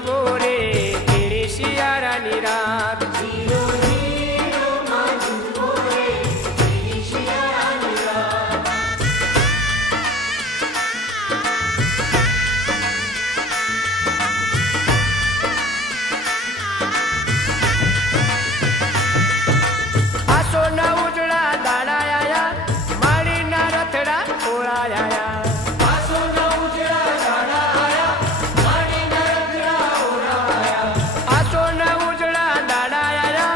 झींझवो रे झीणी शियारानी रात आसो ना उजड़ा दाड़ा आया माड़ी ना रथड़ा ओळा आया आसो ना उजड़ा दाड़ा आया माड़ी ना रथड़ा ओळा आया आसो ना उजड़ा दाड़ा आया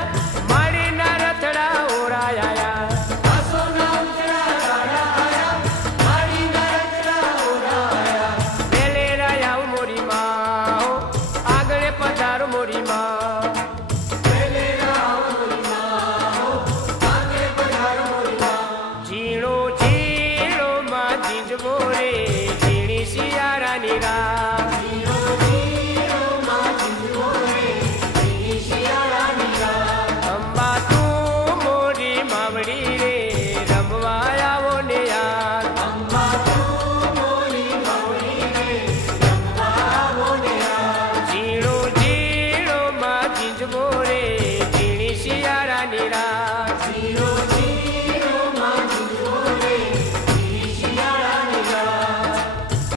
माड़ी ना रथड़ा ओळा आया आसो ना उजड़ा दाड़ा आया माड़ी ना रथड़ा ओळा आया वेले राया मोरी मां आगळे पधारो मोरी मां झीणो झीणो मां झींझवो रे झीणी शियारानी रात अंबा तू मोरी मावड़ी रे रमवा आवो ने यार अंबा तू मोरी मावड़ी रे रमवा आवो ने यार झीणो झीणो मां झींझवो रे झीणी शियारानी रात